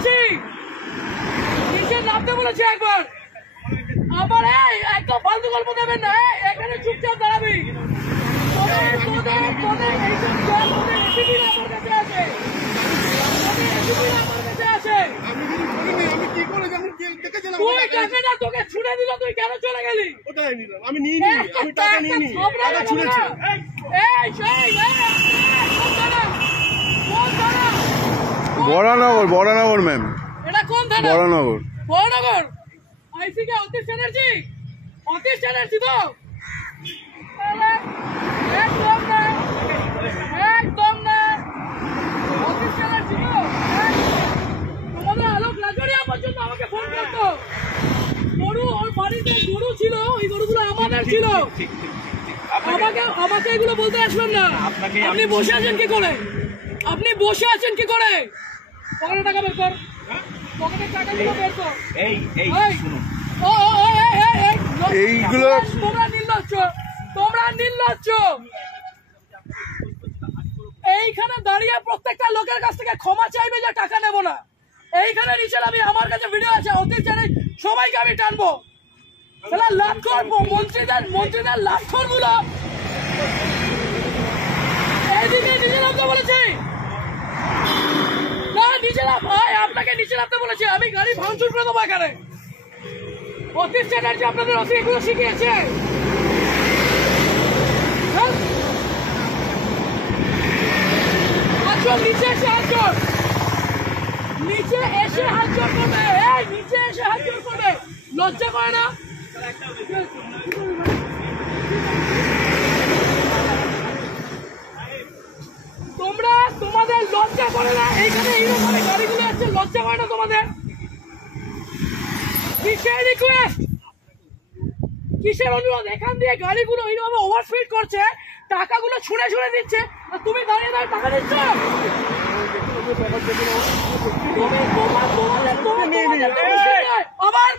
বলেছি, নিচে নামতে বলেছি একবার। আমার একদম ফালতু গল্প দেবেন না, এখানে চুপচাপ দাঁড়াবি। তোকে ছুড়ে দিল, তুই কেন চলে গেলি? আমি নিইনি, আমি টাকা নিইনি, টাকা ছুড়েছি। বড়নগর ম্যাম। এটা কোন থানা? বড়নগর। আইসি কে অতীশ চ্যাটার্জি? অতীশ চ্যাটার্জি তো? একদম না অতীশ চ্যাটার্জি তো? তোমাদের আলোক লাজরিয়া পর্যন্ত আমাকে ফোন করতো। গরু, ওর বাড়িতে গরু ছিল, ওই গরুগুলো আমাদের ছিল। আমাকে এগুলো বলতে আসবেন না। আপনি বসে আছেন কি করে? আপনি বসে আছেন কি করে? পকেটে টাকা বের কর, পকেটে টাকাগুলো বের কর। এইগুলো তোমরা নির্লজ্জ। এইখানে দাঁড়িয়ে প্রত্যেকটা লোকের কাছ থেকে ক্ষমা চাইবে যে টাকা নেব না। এইখানে নিচে আমি, আমার কাছে ভিডিও আছে, অতীত জানি সবাইকে আমি টানবো। লাটখোর মন্ত্রীদের লাটখোর গুলো এইদিকে নিচে নামতে বলেছি না, নিচে নাম। আপনাকে নিচে নামতে বলেছি, আমি গাড়ি ভাঙচুর করে দেবো এখানে। অতীশ চ্যাটার্জি আপনাদের এগুলো শিখিয়েছে। নিচে এসে হাত জোর, নিচে এসে হাত জোর করবে, নিচে এসে হাত জোর করবে। লজ্জা করে না? তোমরা, তোমাদের লজ্জা করে না? এইখানে এইরকম গাড়িগুলো আছে, লজ্জা করে না তোমাদের? কিসের রিকোয়েস্ট, কিসের অনুরোধ? এখান দিয়ে গাড়িগুলো এইভাবে ওভারস্পিড করছে, টাকাগুলো ছুঁড়ে ছুঁড়ে দিচ্ছে, আর তুমি দাঁড়িয়ে দাঁড়িয়ে টাকা দিচ্ছ। আবার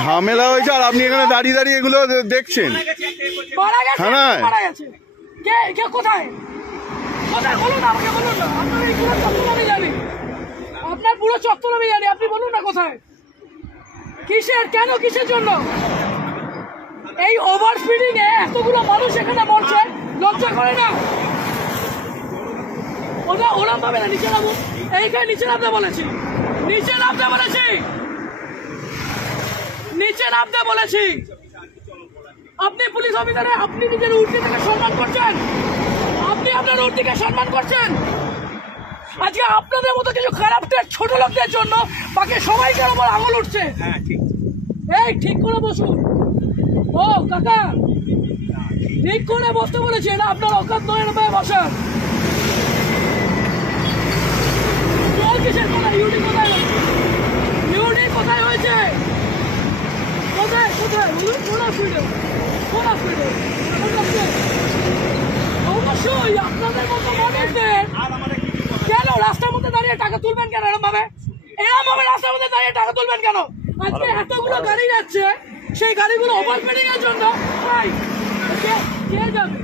ঝামেলা হয়েছে আর আপনি এখানে দাঁড়িয়ে দাঁড়িয়ে এগুলো দেখছেন। কোথায় কোথায় বলুন, আমাকে বলুন না। আপনার এই পুরো চত্বর আমি জানি, আপনার পুরো চত্বর আমি জানি, আপনি বলুন না কোথায়, কিসের, কেন, কিসের জন্য? এই ওভার স্পিডিং এ এতগুলো মানুষ এখানে মরছে, লজ্জা করে না? ওরম ভাবে না, নিচে নামুন। এইখানে নিচে নামতে বলেছি, নিচে নামতে বলেছি, নিচে নামতে বলেছি। আপনি পুলিশ অফিসারে, আপনি নিজের উর্দিকে সম্মান করছেন, আপনি আপনার উর্দিকে সম্মান করছেন। আজকে আপনাদের মতো কিছু খারাপ ছোট লোকদের জন্য বাকি সবাইকে ওপর আঙুল উঠছে। এই ঠিক করে বসুন। ও কাকা, ঠিক করে বসতে বলেছি, এটা আপনার অকাত নয়, বসান। কিসের কোথায় ইউডি, কোথায় ইউডি, কোথায় হয়েছে, কোথায় কোথায় বলুন? কোন ফ্রিডম, কোন ফ্রিডম? অবশ্যই আপনাদের মতো মানুষদের কেন রাস্তার মধ্যে দাঁড়িয়ে টাকা তুলবেন কেন? এরকম ভাবে রাস্তার মধ্যে দাঁড়িয়ে টাকা তুলবেন কেন? আজকে এতগুলো গাড়ি যাচ্ছে, সেই গাড়িগুলো ওভারস্পিডিং এর জন্য কে যাবে,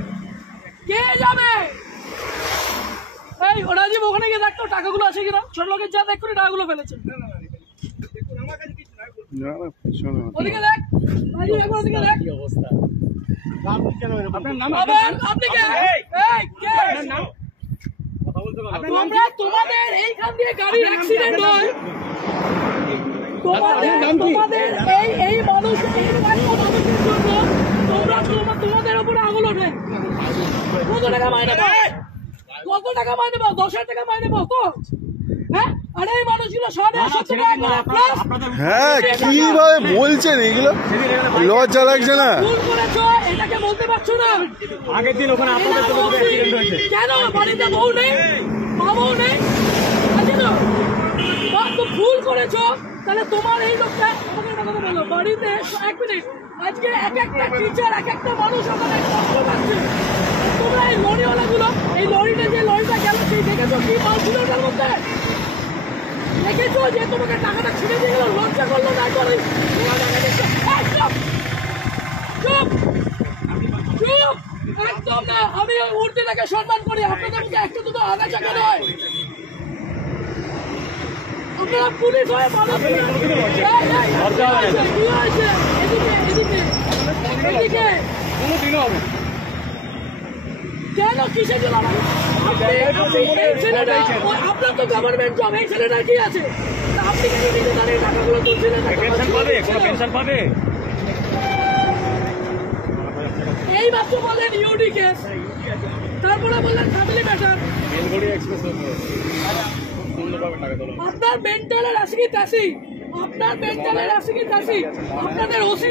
কে যাবে? এই রাজীব, ওখানে গিয়ে দেখতো টাকাগুলো আছে কিনা, ছোট লোকের যা দেখ করে টাকাগুলো ফেলেছে। ওদিকে দেখ রাজীব, একবার ওদিকে দেখ। তোমাদের এইখান দিয়ে গাড়ির অ্যাক্সিডেন্ট হয়, তোমাদের এই মানুষ, মানুষের জন্য তোমাদের উপরে আঙুল ওঠে। কত টাকা মাইনে পাও? কত টাকা মাইনে পাও? 10,000 টাকা মাইনে পাও তো? হ্যাঁ, আর এই মানুষগুলো 7,500 টাকা। হ্যাঁ, কিভাবে বলছেন এগুলো? লজ্জা লাগছে না? ভুল করেছো, এটাকে বলতে পারছো না? আগের দিন ওখানে আপনাদের তো অ্যাক্সিডেন্ট হয়েছে। কেন বাড়িতে বউ নেই, মা বউ নেই? আছে তো? ভুল করেছো, তাহলে তোমার এই লোকটা আমাকে একটা কথা বলো। বাড়িতে 1 মিনিট, আজকে এক একটা টিচার, এক একটা মানুষ ওখানে কষ্ট পাচ্ছে। তোমরা এই লরিওয়ালা গুলো, এই লরিটা, যে লরিটা গেল, সেই দেখেছো কি মাল ছিল ওটার মধ্যে? দেখেছো যে তোমাকে টাকাটা ছিঁড়ে দিয়ে গেল, লজ্জা করলো না? চুপ চুপ চুপ, একদম না। আমি ওই উর্দিটাকে সম্মান করি, আপনাদের মধ্যে একটা দুটো আগাছাকা নয়। আপনারা পুলিশ হয়ে মানুষ কি হয়েছে? এদিকে কোনোদিনও হবে কেন কিসের জন্য আপনার তো গভর্নমেন্ট জব, এই ছেলেটা কি আছে? আপনি কেন নিজে দাঁড়িয়ে টাকাগুলো তুলছিলেন? পেনশন পাবে, কোনো পেনশন পাবে? এই মাত্র বললেন ইউডি কেস, তারপরে বললেন ফ্যামিলি ম্যাটার। আপনার মেন্টালের আসি কি তাসি, আপনার মেন্টালের আসি কি তাসি, আপনাদের ওসি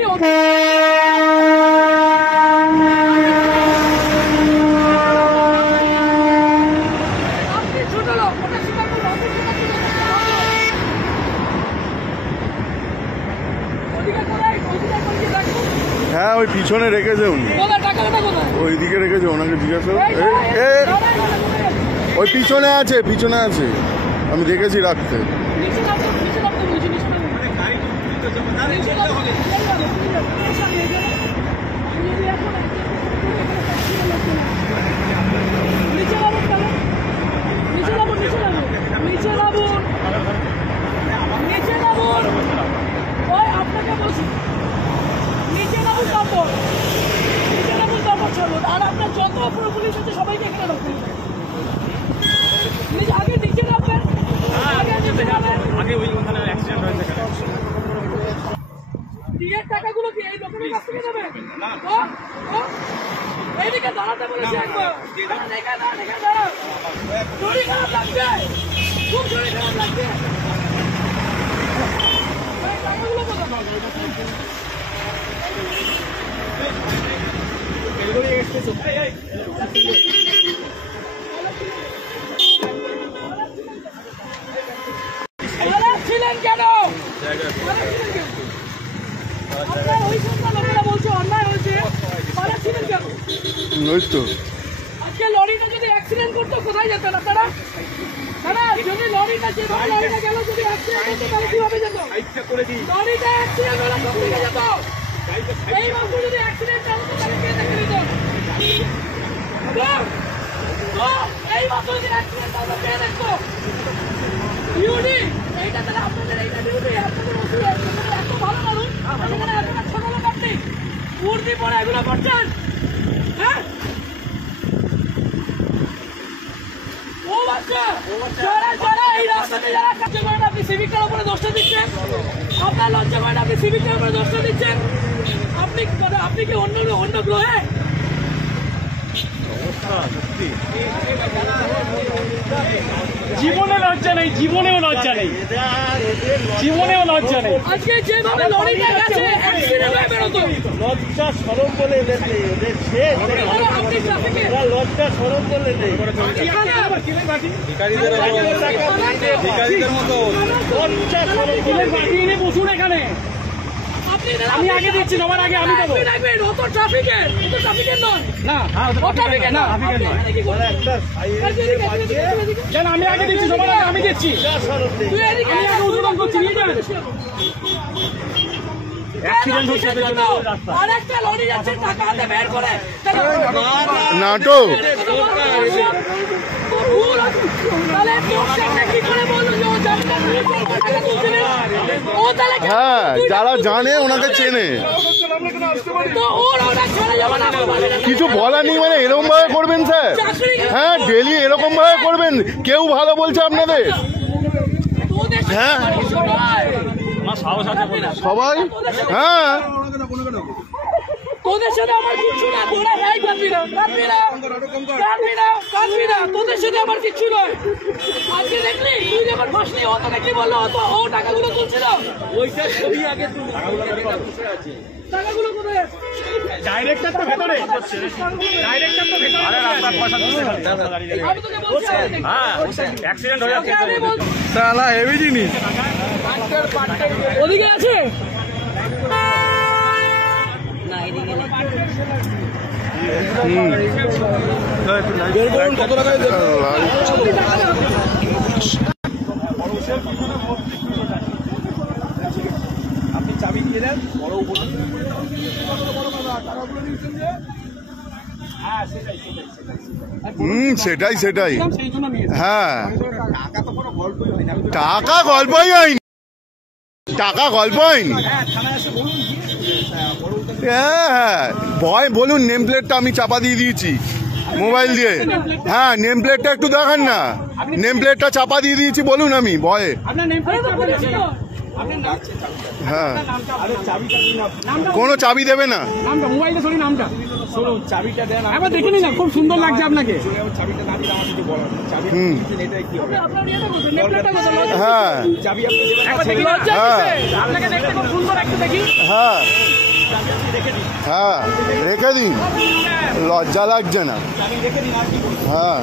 আপনি ছোট লোক, ওটা স্বীকার করুন। অধিকার কোথায়? অধিকার করছি রাখুন। হ্যাঁ ওই পিছনে রেখেছে উনি, কোথায় টাকাটা কোথায়? ওইদিকে রেখেছে, ওনাকে জিজ্ঞাসা ওই পিছনে আছে, পিছনে আছে, আমি দেখেছি রাখতে। আর আপনার যত অপরাধ পুলিশ আছে সবাইকে এখানে রাখুন। আগে নিচে নামবেন, দিয়ে টাকাগুলো কি এই লোকের কাছ থেকে দেবে? এইদিকে দাঁড়াতে বলেছি একবার, দাঁড়া, শরীর খারাপ লাগছে, খুব শরীর খারাপ লাগছে। টাকাগুলো কোথায়? ছিলেন কেন? আপনার ওই সব লোকেরা বলছে অন্যায় হয়েছে, তারা ছিলেন কেন? আজকে লরিটা যদি অ্যাক্সিডেন্ট করতো কোথায় যেতেন আপনারা? যদি লরিটা যেভাবে লরিটা গেল যদি অ্যাক্সিডেন্ট করতো তাহলে কিভাবে যেত? লরিটা অ্যাক্সিডেন্ট হলে কোন দিকে যেত? এই মাত্র যদি অ্যাক্সিডেন্ট হতো তাহলে কে দেখে নিত? এই মাত্র যদি অ্যাক্সিডেন্ট হতো কে দেখতো? ইউডি এইটা তাহলে আপনাদের এইটা ডিউটি, আপনাদের ওসি এত ভালো মানুষ, সেখানে এতটা ছোট লোক আপনি উর্দি পরে এগুলো করছেন? হ্যাঁ ও বাচ্চা যারা এই রাস্তাতে যারা কাজ করেন আপনি সিভিকের উপরে দোষটা দিচ্ছেন, আপনার লজ্জা করেন আপনি সিভিকের উপরে দোষটা দিচ্ছেন। আপনি কি অন্য গ্রহে? জীবনে লজ্জা নেই, জীবনেও লজ্জা নেই, জীবনেও লজ্জা নেই। আজকে যেভাবে লরিটা গেছে অ্যাক্সিডেন্ট হয়ে বেরোতো, লজ্জা সরম বলে এদের নেই, ওদের শেষ আপনি ট্রাফিকে লজ্জা সরম বলে নেই। বসুন এখানে, আমি আগে দিচ্ছি, আমার আগে আমি দেবো। অত ট্রাফিকের নয় না, আমি আগে দিচ্ছি, সবার আগে আমি দিচ্ছি, আমি আগে উদ্বোধন করছি, নিয়ে যাবেন। আরেকটা লরি যাচ্ছে টাকা হাতে বের করে নাটক হ্যাঁ, যারা জানে ওনাকে চেনে, কিছু বলার নেই। মানে এরকম ভাবে করবেন স্যার? হ্যাঁ, ডেলি এরকম ভাবে করবেন? কেউ ভালো বলছে আপনাদের? হ্যাঁ সবাই, হ্যাঁ তোদের সাথে আমার কিচ্ছু না, তোরা ভাই কাঁদবি না, তোদের সাথে আমার কিচ্ছু নয়। আজকে দেখলি তুই যখন ফাঁসলি ও তোকে কি বললো? ও টাকাগুলো তুলছিল, ওইটা ছবি আগে টাকাগুলো কোথায়? ডাইরেক্টর তো ভেতরে, ডাইরেক্টর তো ভেতরে। আমি তোকে বলছি অ্যাক্সিডেন্ট হয়ে যাচ্ছে, সালা হেভি জিনিস। ওদিকে আছে কত টাকায় আপনি চাবি দিয়ে দেন, বড় উপর সেটাই সেটাই। সেই জন্য নিয়েছি। হ্যাঁ টাকা গল্পই হয়নি, টাকা গল্প হয়নি। হ্যাঁ ভয় বলুন, নেম প্লেটটা আমি চাপা দিয়ে দিয়েছি মোবাইল দিয়ে। হ্যাঁ নেম প্লেটটা একটু দেখান না, নেম প্লেটটা চাপা দিয়ে দিয়েছি বলুন আমি ভয়ে। আপনার নেম আরে তো বলেছি তো। হ্যাঁ আরে চাবিটা দিন আপনি। কোনো চাবি দেবে না। নামটা মোবাইলে সরি নামটা শুনুন, চাবিটা দেন। একবার দেখে নিন না, খুব সুন্দর লাগছে আপনাকে। চাবিটা না দিলে আমার কিছু বলার নেই। চাবি হুম। এটাই কি হবে? আপনার ইয়েটা কোথায়? নেমপ্লেটটা কোথায়? হ্যাঁ চাবি আপনি দেবেন। একবার দেখে লজ্জা হ্যাঁ। কিসের? আপনাকে দেখতে খুব সুন্দর একটু দেখি। হ্যাঁ চাবি আপনি রেখে দিন। হ্যাঁ রেখে দিন, লজ্জা লাগছে না। চাবি রেখে দিন, আর কি করবেন? হ্যাঁ